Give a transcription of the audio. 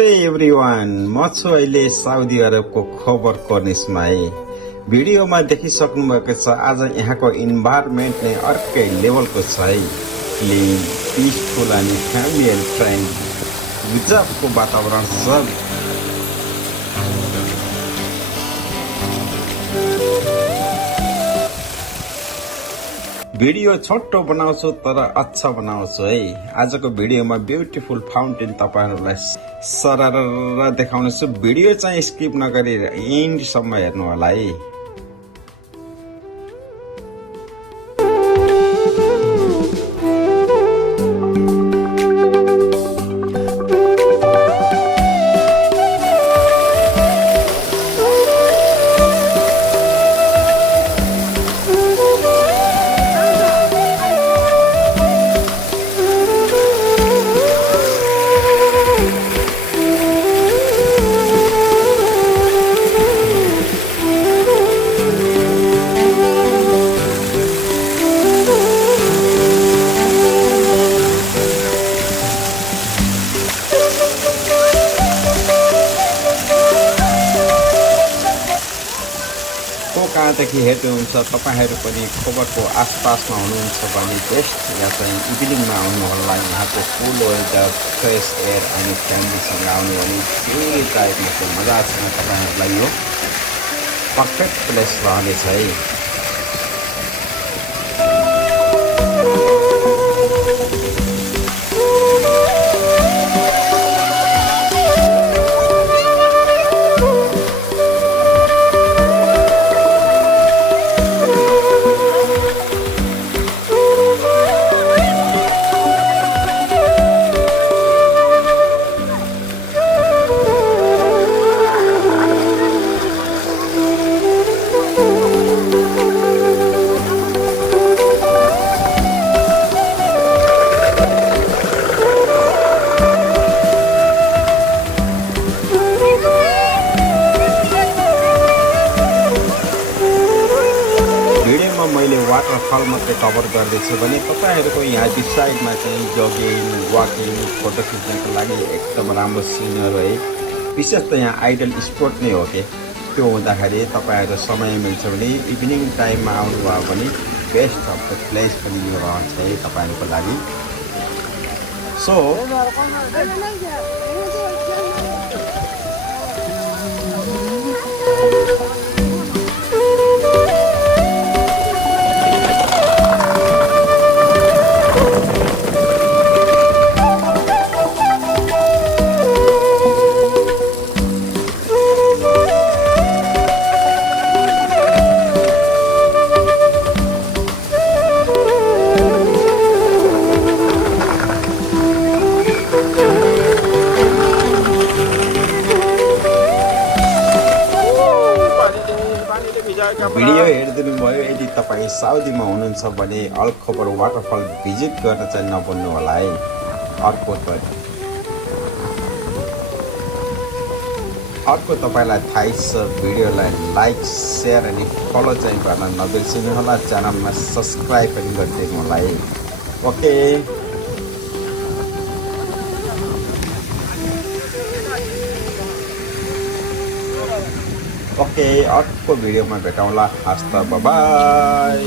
नमस्ते एभ्रिवान, म छु अहिले साउदी अरबको खबर कर्निसमा है। भिडियोमा देखिसक्नु भएको छ आज यहाँको इन्भाइरोमेन्ट नै अर्कै लेभलको छ है। क्लिन, पिसफुल अनि फ्यामिली एन्ड फ्रेन्ड गजबको वातावरण छ। भिडियो छोटो बनाउँछु तर अच्छा बनाउँछु है। आजको भिडियोमा ब्युटिफुल फाउन्टेन तपाईहरुलाई सरर देखाउनेछु। भिडियो चाहिँ स्किप नगरी एन्डसम्म हेर्नु होला है। कहाँदेखि हेर्नुहुन्छ तपाईहरु पनि खबरको आसपासमा हुनुहुन्छ भने बेस्ट या चाहिँ इभिनिङमा आउनु होला। यहाँको कुल वेदर, फ्रेस एयर अनि फ्यामिलीसँग आउनु भने धेरै टाइपको मजासँग तपाईहरुलाई यो पर्फेक्ट प्लेस रहनेछ है। मैले वाटरफल मात्रै कभर गर्दैछु भने तपाईहरुको यहाँ त्यो साइडमा चाहिँ जगिङ, वाकिङ, फोटो खिच्नको लागि एकदम राम्रो सिनहरू है। विशेष त यहाँ आइडल स्पोट नै हो के। त्यो हुँदाखेरि तपाईहरु समय मिल्छ भने इभिनिङ टाइममा आउनुभयो भने बेस्ट अफ द प्लेस पनि यो रहन्छ है तपाईहरुको लागि। सो भिडियो हेरिदिनु भयो। यदि तपाईँ साउदीमा हुनुहुन्छ भने अल खबर वाटरफल भिजिट गर्न चाहिँ नभुल्नु होला है। अर्को तपाईलाई थाहै छ, भिडियोलाई लाइक, शेयर अनि फलो चाहिँ गर्न नबिर्सिनु होला। च्यानलमा सब्स्क्राइब पनि गरिदिनु होला है। ओके, अर्को भिडियोमा भेटौँला। हस्त बाइ।